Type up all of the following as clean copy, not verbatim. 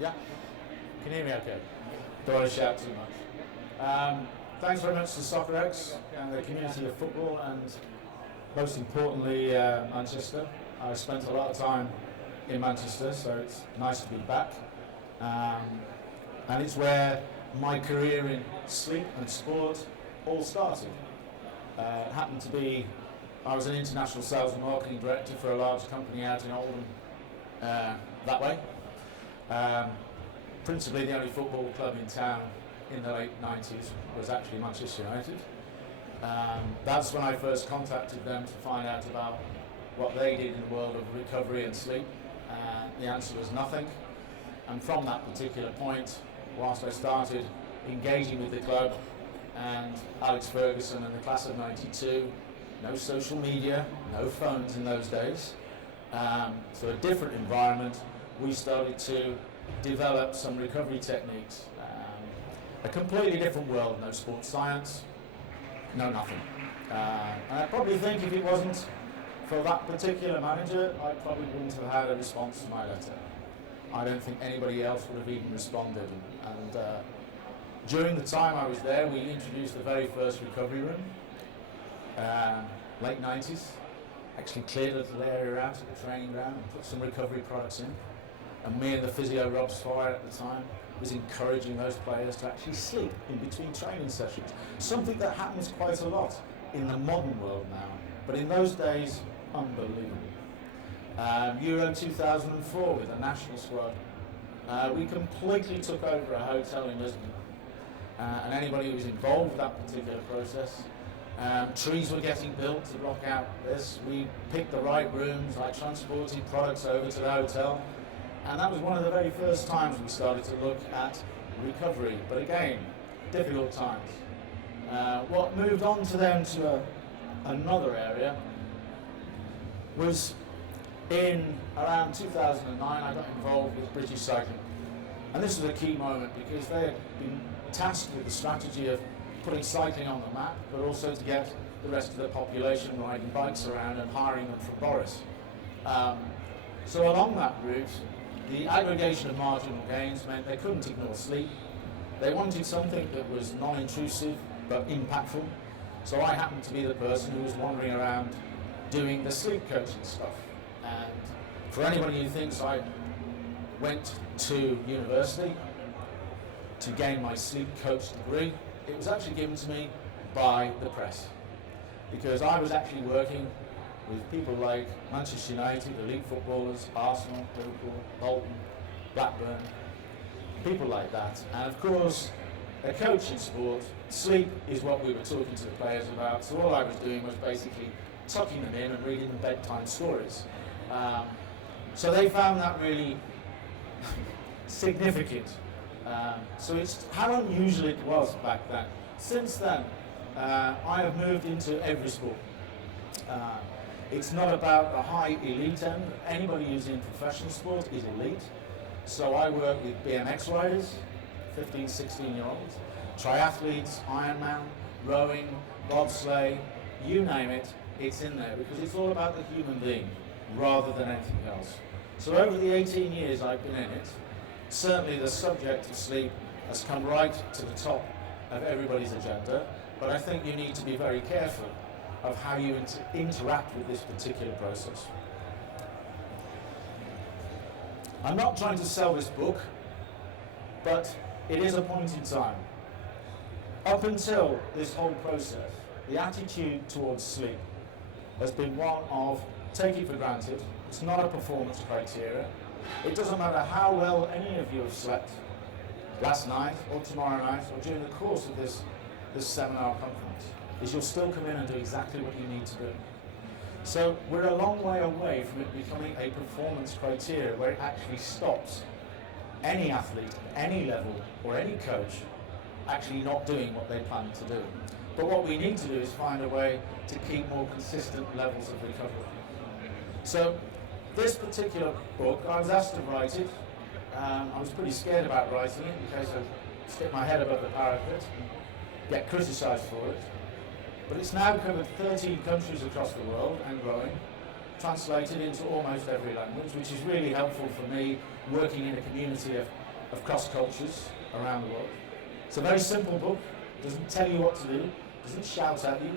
Yeah? Can you hear me okay? Don't want to shout too much. Thanks very much to SoccerX and the community of football, and most importantly Manchester. I spent a lot of time in Manchester, so it's nice to be back. And it's where my career in sleep and sport all started. It happened to be, I was an international sales and marketing director for a large company out in Oldham that way. Principally the only football club in town in the late 90s was actually Manchester United. That's when I first contacted them to find out about what they did in the world of recovery and sleep. The answer was nothing. And from that particular point, whilst I started engaging with the club and Alex Ferguson and the class of 92, no social media, no phones in those days, so a different environment, we started to develop some recovery techniques. A completely different world, no sports science, no nothing. And I probably think if it wasn't for that particular manager, I probably wouldn't have had a response to my letter. I don't think anybody else would have even responded. And during the time I was there, we introduced the very first recovery room, late 90s. Actually cleared a little area out at the training ground and put some recovery products in. And me and the physio Rob Swire at the time was encouraging those players to actually sleep in between training sessions. Something that happens quite a lot in the modern world now, but in those days, unbelievable. Euro 2004 with the national squad, we completely took over a hotel in Lisbon, and anybody who was involved with that particular process, trees were getting built to block out this. We picked the right rooms. I transported products over to the hotel. And that was one of the very first times we started to look at recovery. But again, difficult times. What moved on to then to another area was in around 2009, I got involved with British Cycling. And this was a key moment because they had been tasked with the strategy of putting cycling on the map, but also to get the rest of the population riding bikes around and hiring them from Boris. So along that route, the aggregation of marginal gains meant they couldn't ignore sleep. They wanted something that was non-intrusive but impactful. So I happened to be the person who was wandering around doing the sleep coaching stuff. And for anybody who thinks I went to university to gain my sleep coach degree, it was actually given to me by the press. Because I was actually working with people like Manchester United, elite footballers, Arsenal, Liverpool, Bolton, Blackburn, people like that. And of course, a coach in sport, sleep is what we were talking to the players about. So all I was doing was basically tucking them in and reading them bedtime stories. So they found that really significant. So it's how unusual it was back then. Since then, I have moved into every sport. It's not about the high elite end. Anybody who's in professional sport is elite. So I work with BMX riders, 15, 16-year-olds, triathletes, Ironman, rowing, bobsleigh, you name it, it's in there because it's all about the human being rather than anything else. So over the 18 years I've been in it, certainly the subject of sleep has come right to the top of everybody's agenda, but I think you need to be very careful of how you interact with this particular process. I'm not trying to sell this book, but it is a point in time. Up until this whole process, the attitude towards sleep has been one of take it for granted. It's not a performance criteria. It doesn't matter how well any of you have slept last night or tomorrow night or during the course of this seminar conference, is you'll still come in and do exactly what you need to do. So we're a long way away from it becoming a performance criteria where it actually stops any athlete, any level, or any coach actually not doing what they plan to do. But what we need to do is find a way to keep more consistent levels of recovery. So this particular book, I was asked to write it. I was pretty scared about writing it in case I stick my head above the parapet and get criticised for it. But it's now covered 13 countries across the world and growing, translated into almost every language, which is really helpful for me working in a community of across cultures around the world. It's a very simple book, doesn't tell you what to do, doesn't shout at you.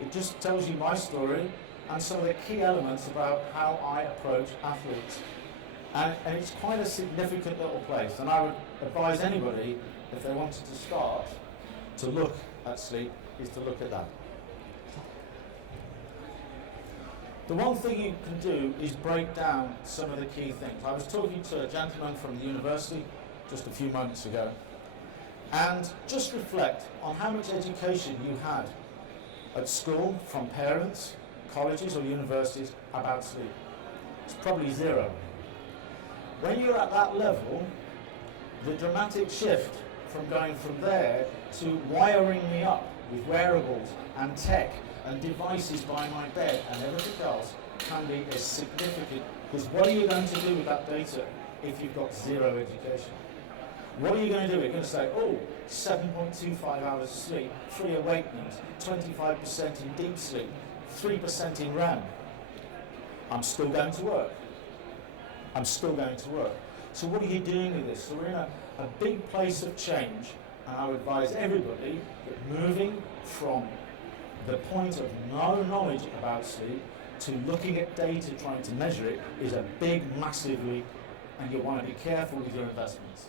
It just tells you my story and some of the key elements about how I approach athletes. And it's quite a significant little place, and I would advise anybody, if they wanted to start, to look at sleep, is to look at that. The one thing you can do is break down some of the key things. I was talking to a gentleman from the university just a few moments ago, and just reflect on how much education you had at school from parents, colleges or universities about sleep. It's probably zero. When you're at that level, the dramatic shift from going from there to wiring me up with wearables and tech and devices by my bed and everything else can be as significant. Because what are you going to do with that data if you've got zero education? What are you going to do? You're going to say, oh, 7.25 hours of sleep, 3 awakenings, 25% in deep sleep, 3% in REM. I'm still going to work. I'm still going to work. So what are you doing with this? So we're in a big place of change, and I would advise everybody that moving from the point of no knowledge about sleep to looking at data, trying to measure it, is a big, massive leap, and you want to be careful with your investments.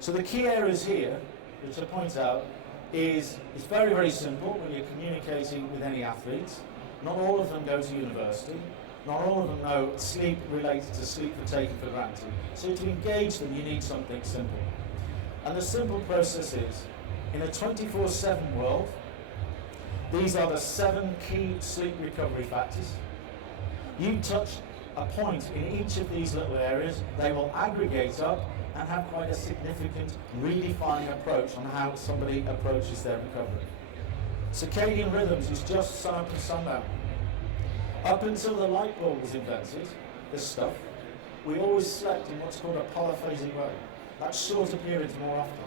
So the key areas here, which I point out, is it's very, very simple when you're communicating with any athletes. Not all of them go to university. Not all of them know sleep related to sleep for taken for granted. So to engage them, you need something simple. And the simple process is, in a 24/7 world, these are the 7 key sleep recovery factors. You touch a point in each of these little areas, they will aggregate up and have quite a significant redefining approach on how somebody approaches their recovery. Circadian rhythms is just sun up and sundown. Up until the light bulb was invented, this stuff, we always slept in what's called a polyphasic way. That's shorter periods more often.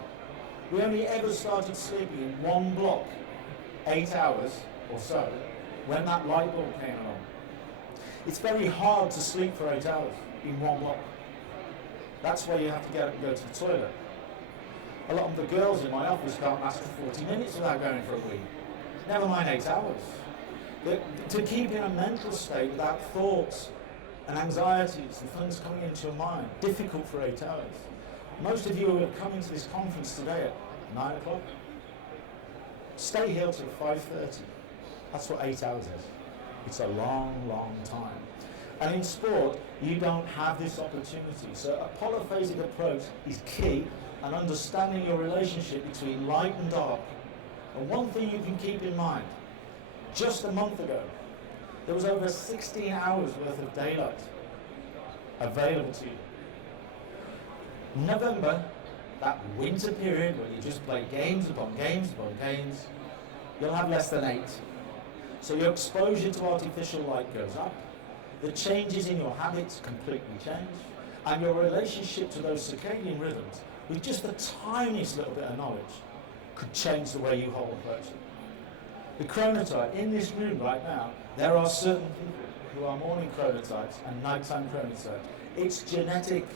We only ever started sleeping in one block, 8 hours or so, when that light bulb came along. It's very hard to sleep for 8 hours in one block. That's why you have to get up and go to the toilet. A lot of the girls in my office can't last for 40 minutes without going for a wee. Never mind 8 hours. To keep in a mental state without thoughts and anxieties and things coming into your mind, difficult for 8 hours. Most of you who are coming to this conference today at 9 o'clock, stay here till 5:30. That's what 8 hours is. It's a long, long time. And in sport, you don't have this opportunity. So a polyphasic approach is key, and understanding your relationship between light and dark. And one thing you can keep in mind, just a month ago, there was over 16 hours worth of daylight available to you. November, that winter period where you just play games upon games upon games, you'll have less than 8. So your exposure to artificial light goes up, the changes in your habits completely change, and your relationship to those circadian rhythms, with just the tiniest little bit of knowledge, could change the way you hold approach it. The chronotype, in this room right now, there are certain people who are morning chronotypes and nighttime chronotypes. It's genetic,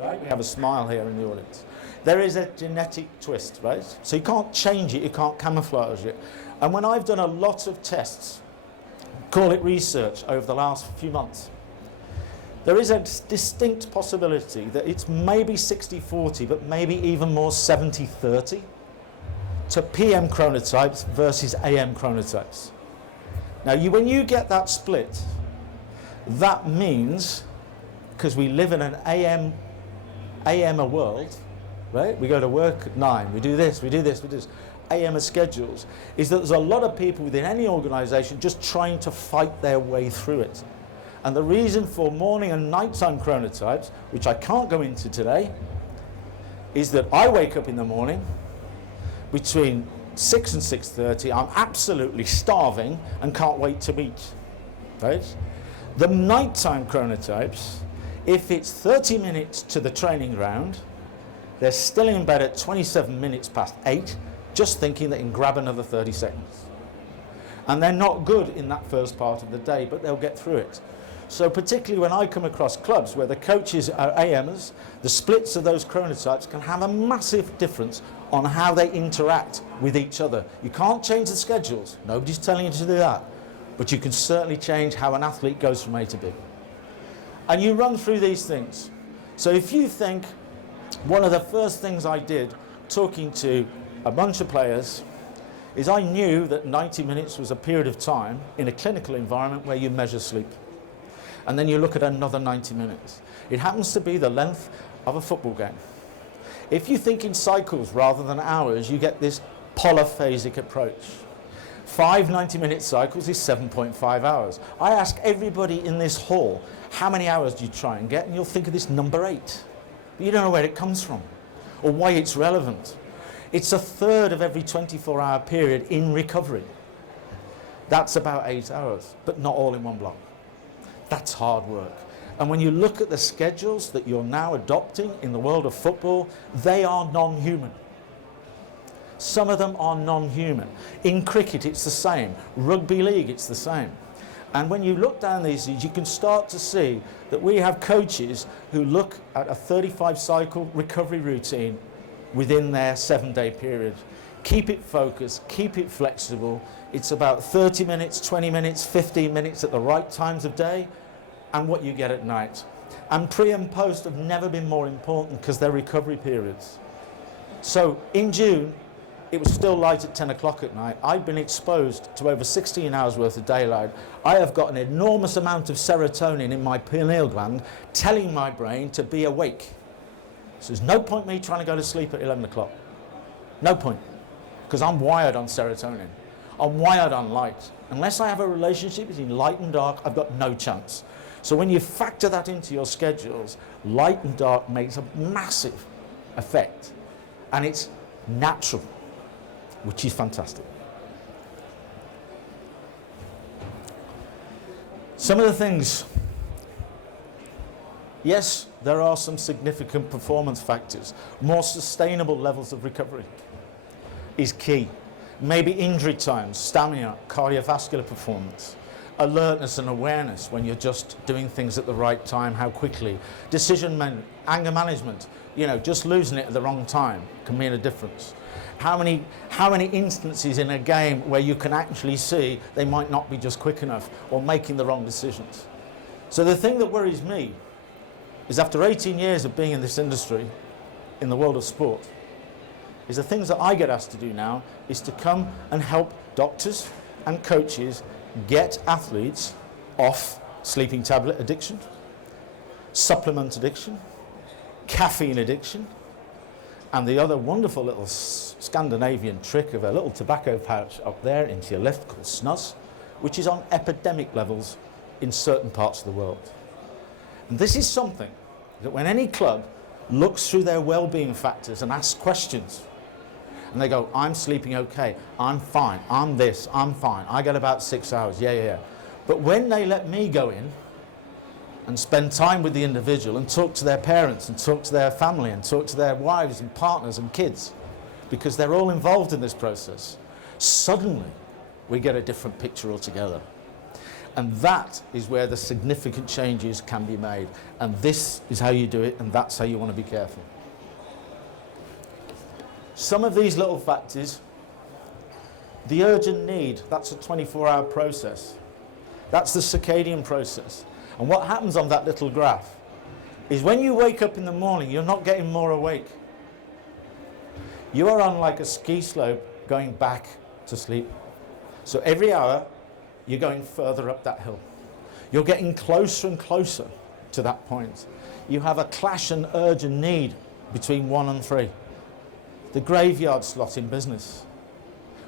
right? We have a smile here in the audience. There is a genetic twist, right? So you can't change it, you can't camouflage it. And when I've done a lot of tests, call it research, over the last few months, there is a distinct possibility that it's maybe 60-40, but maybe even more 70-30 to PM chronotypes versus AM chronotypes. Now, when you get that split, that means, because we live in an AM world, right? We go to work at 9, we do this, we do this, we do this. AM schedules, is that there's a lot of people within any organisation just trying to fight their way through it. And the reason for morning and nighttime chronotypes, which I can't go into today, is that I wake up in the morning between 6 and 6:30, I'm absolutely starving and can't wait to eat, right? The nighttime chronotypes, if it's 30 minutes to the training ground, they're still in bed at 27 minutes past 8, just thinking they can grab another 30 seconds. And they're not good in that first part of the day, but they'll get through it. So particularly when I come across clubs where the coaches are AMers, the splits of those chronotypes can have a massive difference on how they interact with each other. You can't change the schedules, nobody's telling you to do that, but you can certainly change how an athlete goes from A to B. And you run through these things. So if you think, one of the first things I did talking to a bunch of players is I knew that 90 minutes was a period of time in a clinical environment where you measure sleep. And then you look at another 90 minutes. It happens to be the length of a football game. If you think in cycles rather than hours, you get this polyphasic approach. 5 90-minute cycles is 7.5 hours. I ask everybody in this hall, how many hours do you try and get? And you'll think of this number 8. But you don't know where it comes from or why it's relevant. It's a third of every 24-hour period in recovery. That's about 8 hours, but not all in one block. That's hard work. And when you look at the schedules that you're now adopting in the world of football, they are non-human. Some of them are non-human. In cricket, it's the same. Rugby league, it's the same. And when you look down these, you can start to see that we have coaches who look at a 35-cycle recovery routine within their 7-day period. Keep it focused, keep it flexible. It's about 30 minutes, 20 minutes, 15 minutes at the right times of day, and what you get at night. And pre and post have never been more important because they're recovery periods. So in June, it was still light at 10 o'clock at night. I've been exposed to over 16 hours worth of daylight. I have got an enormous amount of serotonin in my pineal gland telling my brain to be awake. So there's no point me trying to go to sleep at 11 o'clock. No point. Because I'm wired on serotonin. I'm wired on light. Unless I have a relationship between light and dark, I've got no chance. So when you factor that into your schedules, light and dark makes a massive effect. And it's natural, which is fantastic. Some of the things, yes, there are some significant performance factors. More sustainable levels of recovery is key. Maybe injury times, stamina, cardiovascular performance, alertness and awareness when you're just doing things at the right time, how quickly, anger management, just losing it at the wrong time can mean a difference. How many instances in a game where you can actually see they might not be just quick enough or making the wrong decisions. So the thing that worries me is after 18 years of being in this industry, in the world of sport, is the things that I get asked to do now is to come and help doctors and coaches get athletes off sleeping tablet addiction, supplement addiction, caffeine addiction, and the other wonderful little Scandinavian trick of a little tobacco pouch up there into your left called snus, which is on epidemic levels in certain parts of the world. And this is something that when any club looks through their well-being factors and asks questions, and they go, I'm sleeping okay, I'm fine, I'm this, I'm fine, I get about 6 hours, yeah. But when they let me go in and spend time with the individual and talk to their parents and talk to their family and talk to their wives and partners and kids, because they're all involved in this process, suddenly we get a different picture altogether. And that is where the significant changes can be made. And this is how you do it, and that's how you want to be careful. Some of these little factors, the urgent need, that's a 24-hour process. That's the circadian process. And what happens on that little graph is when you wake up in the morning, you're not getting more awake. You are on like a ski slope going back to sleep. So every hour, you're going further up that hill. You're getting closer and closer to that point. You have a clash and urge and need between 1 and 3. The graveyard slot in business,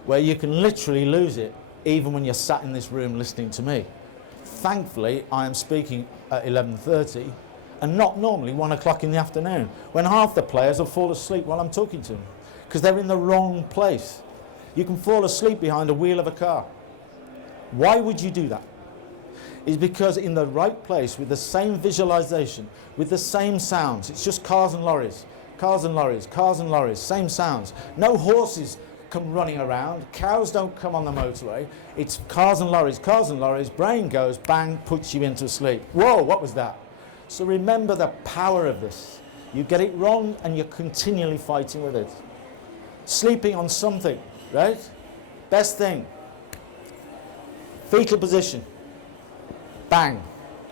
where you can literally lose it even when you're sat in this room listening to me. Thankfully, I am speaking at 11:30 and not normally 1 o'clock in the afternoon, when half the players will fall asleep while I'm talking to them, because they're in the wrong place. You can fall asleep behind a wheel of a car. Why would you do that? It's because in the right place, with the same visualization, with the same sounds, it's just cars and lorries, cars and lorries, cars and lorries, same sounds. No horses come running around. Cows don't come on the motorway. It's cars and lorries, brain goes, bang, puts you into sleep. Whoa, what was that? So remember the power of this. You get it wrong and you're continually fighting with it. Sleeping on something, right? Best thing. Fetal position. Bang.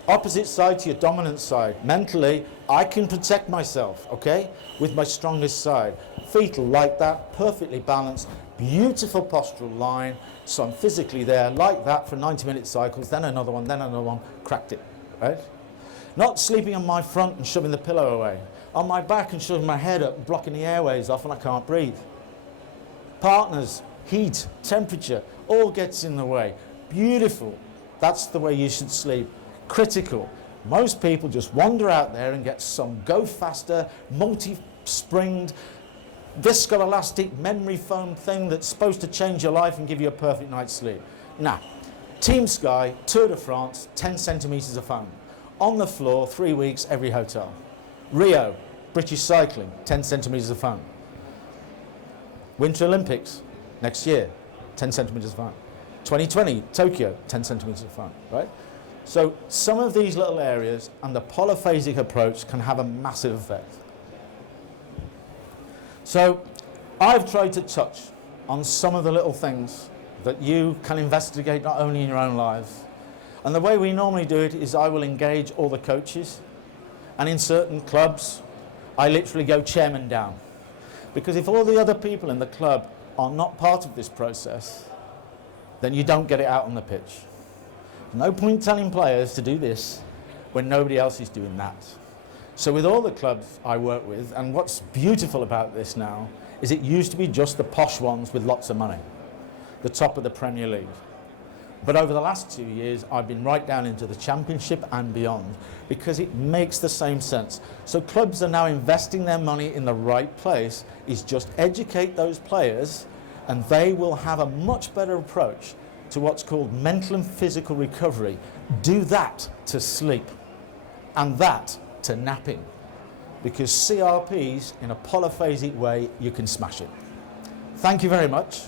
Opposite side to your dominant side. Mentally, I can protect myself, okay, with my strongest side. Fetal like that, perfectly balanced, beautiful postural line. So I'm physically there like that for 90-minute cycles, then another one, cracked it, right? Not sleeping on my front and shoving the pillow away. On my back and shoving my head up, blocking the airways off and I can't breathe. Partners, heat, temperature, all gets in the way. Beautiful. That's the way you should sleep. Critical. Most people just wander out there and get some go faster, multi-springed, viscoelastic memory foam thing that's supposed to change your life and give you a perfect night's sleep. Now, Team Sky, Tour de France, 10 centimetres of foam. On the floor, 3 weeks, every hotel. Rio, British cycling, 10 centimetres of foam. Winter Olympics, next year, 10 centimetres of foam. 2020, Tokyo, 10 centimetres of foam, right? So some of these little areas and the polyphasic approach can have a massive effect. So I've tried to touch on some of the little things that you can investigate not only in your own lives. And the way we normally do it is I will engage all the coaches, and in certain clubs I literally go chairman down. Because if all the other people in the club are not part of this process, then you don't get it out on the pitch. No point telling players to do this when nobody else is doing that. So with all the clubs I work with, and what's beautiful about this now is it used to be just the posh ones with lots of money, the top of the Premier League. But over the last 2 years, I've been right down into the Championship and beyond because it makes the same sense. So clubs are now investing their money in the right place, is just educate those players and they will have a much better approach to what's called mental and physical recovery. Do that to sleep and that to napping, because CRPs in a polyphasic way, you can smash it. Thank you very much.